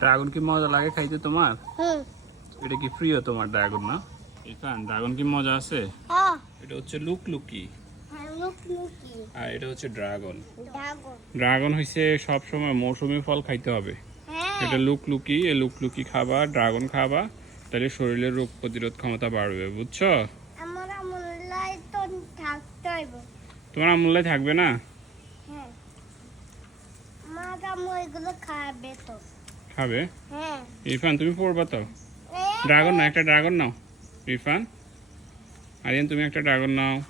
Dragon কি মজা লাগে খাইতে তোমার? হুম। এটা কি প্রিয় তোমার ড্রাগন না? ইরফান ড্রাগন কি মজা আছে? হ্যাঁ। এটা হচ্ছে লুক লুকি আর এটা হচ্ছে ড্রাগন। ড্রাগন। হইছে সব সময় মৌসুমী ফল খাইতে হবে। হ্যাঁ। এটা লুক লুকি এই লুক লুকি খাবা ড্রাগন খাবা তাহলে শরীরের রোগ প্রতিরোধ ক্ষমতা বাড়বে বুঝছ? তো তোমার আমূল্যে থাকবে না? হ্যাঁ। আমার আম্মু এগুলো খাবে তো। খাবে? হ্যাঁ। ইরফান তুমি পড়বা তো? ড্রাগন না একটা ড্রাগন নাও। ইরফান? আরিয়ান তুমি একটা ড্রাগন নাও।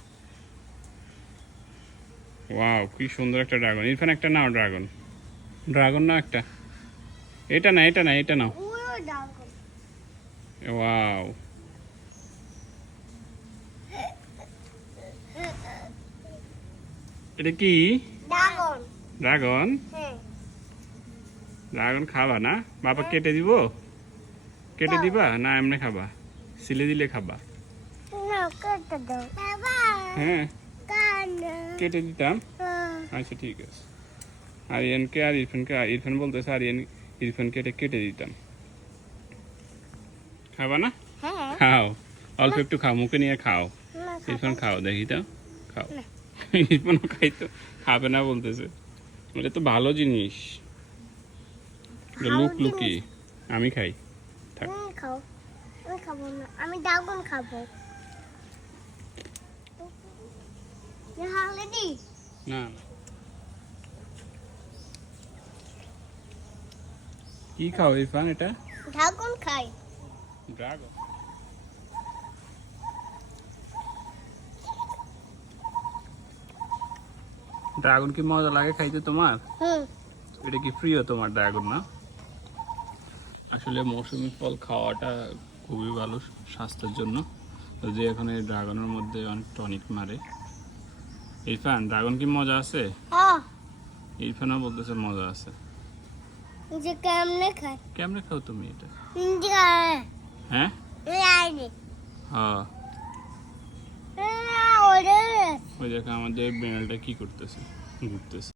ওয়াও কি সুন্দর একটা ড্রাগন। ইরফান একটা নাও ড্রাগন। ড্রাগন নাও একটা। এটা না এটা না এটা নাও। ওয়াও। এটা কি? ড্রাগন। ড্রাগন? হ্যাঁ। ড্রাগন খাবা না? বাবা কেটে দিব? কেটে দিবা না এমনি খাবা? সিলে দিলে খাবা। না কেটে দাও। বাবা। হ্যাঁ। কেটে দিতাম? আচ্ছা ঠিক আছে। আরিয়ানকে আর ইরফানকে আর ইরফান বলতেছে আরিয়ান ইরফানকে এটা কেটে দিতাম। খাবা না? হ্যাঁ। খাও। অল্প একটু খাও মুখে নিয়ে খাও। ইরফান খাও দেখি তো। খাও। ইরফানও খাই তো খাবে না বলতেছে। এটা তো ভালো জিনিস। লুক লুকি আমি খাই। থাক। খাও। আমি খাব না। আমি ড্রাগন খাব। দি। না কি খাও ইরফান এটা? ড্রাগন খাই। ড্রাগন। ড্রাগন কি মজা লাগে খাইতে তোমার? হুম। এটা কি প্রিয় তোমার ড্রাগন না? আসলে মৌসুমি ফল খাওয়াটা খুবই ভালো স্বাস্থ্যের জন্য। যদি এখন ড্রাগনের মধ্যে অনেক টনিক মারে। ইরফান ড্রাগন কি মজা আছে? ইরফানও বলতেছে মজা আছে। যে কেমনে খাই কেমনে খাও তুমি এটা? হ্যাঁ? হ্যাঁ। ওই দেখো আমাদের বেঙ্গলটা কি করতেছে? ঘুরতেছে।